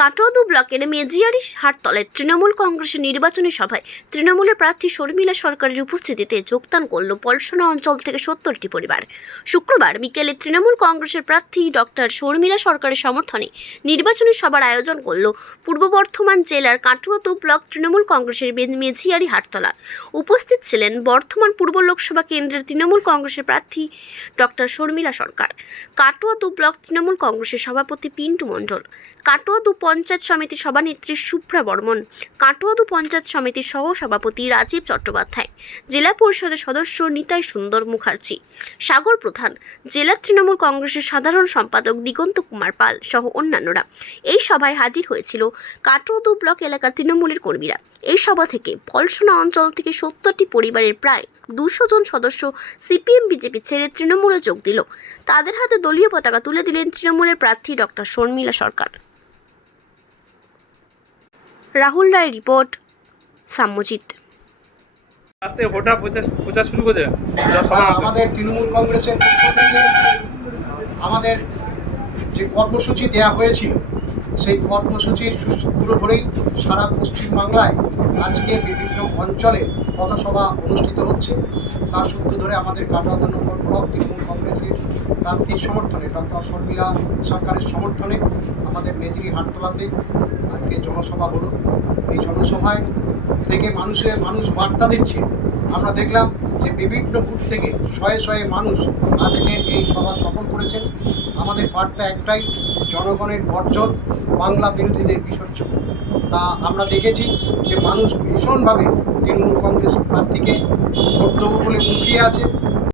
কাটোয়াদু ব্লকের মেজিয়ারি হাটতলায় তৃণমূল কংগ্রেসের নির্বাচনী সভায় তৃণমূলের প্রার্থী শর্মিলা সরকারের উপস্থিতিতে যোগদান করল পলসনা অঞ্চল থেকে সত্তরটি পরিবার। শুক্রবার বিকেলে তৃণমূল কংগ্রেসের প্রার্থী ডক্টর শর্মিলা সরকারের সমর্থনে নির্বাচনী সভার আয়োজন করল পূর্ব বর্ধমান জেলার কাটোয়াদু ব্লক তৃণমূল কংগ্রেসের মেজিয়ারি হাটতলা। উপস্থিত ছিলেন বর্ধমান পূর্ব লোকসভা কেন্দ্রের তৃণমূল কংগ্রেসের প্রার্থী ডক্টর শর্মিলা সরকার। কাটোয়াদু ব্লক তৃণমূল কংগ্রেসের সভাপতি পিন্টু মণ্ডল। কাটোয়া দু পঞ্চায়েত সমিতির সভানেত্রী শুভ্রা বর্মন কাটোয়া দু পঞ্চায়েত সমিতির সহ সভাপতি রাজীব চট্টোপাধ্যায়, জেলা পরিষদের সদস্য নিতাই সুন্দর মুখার্জি, সাগর প্রধান, জেলা তৃণমূল কংগ্রেসের সাধারণ সম্পাদক দিগন্ত কুমার পাল সহ অন্যান্যরা। এই সভায় হাজির হয়েছিল কাটোয়া দু ব্লক এলাকার তৃণমূলের কর্মীরা। এই সভা থেকে পলসনা অঞ্চল থেকে সত্তরটি পরিবারের প্রায় দুশো জন সদস্য সিপিএম, বিজেপি ছেড়ে তৃণমূলে যোগ দিল। তাদের হাতে দলীয় পতাকা তুলে দিলেন তৃণমূলের প্রার্থী ডক্টর শর্মিলা সরকার। রাহুল রায় রিপোর্ট সাম্যজিৎ। আজ ভোটা প্রচার প্রচার শুরু করে আমাদের তৃণমূল কংগ্রেসের আমাদের যে কর্মসূচি দেয়া হয়েছিল সেই কর্মসূচির সূত্র ধরেই সারা পশ্চিমবাংলায় আজকে বিভিন্ন অঞ্চলে পথসভা অনুষ্ঠিত হচ্ছে। তার সূত্র ধরে আমাদের কাটোয়া নম্বর ব্লক তৃণমূল কংগ্রেসের প্রার্থীর সমর্থনে ডক্টর শর্মিলা সরকারের সমর্থনে আমাদের মেজিরি হাটতলাতে আজকে জনসভা হলো। এই জনসভায় থেকে মানুষের, মানুষ বার্তা দিচ্ছে। আমরা দেখলাম যে বিভিন্ন বুথ থেকে শয়ে শয়ে মানুষ আজকে এই সভা সফল করেছেন। আমাদের বার্তা একটাই, জনগণের বর্জন বাংলা বিরোধীদের বিসর্জন তা আমরা দেখেছি যে মানুষ ভীষণভাবে তৃণমূল কংগ্রেস প্রার্থীকে ভোট দেবো বলে মুখিয়ে আছে।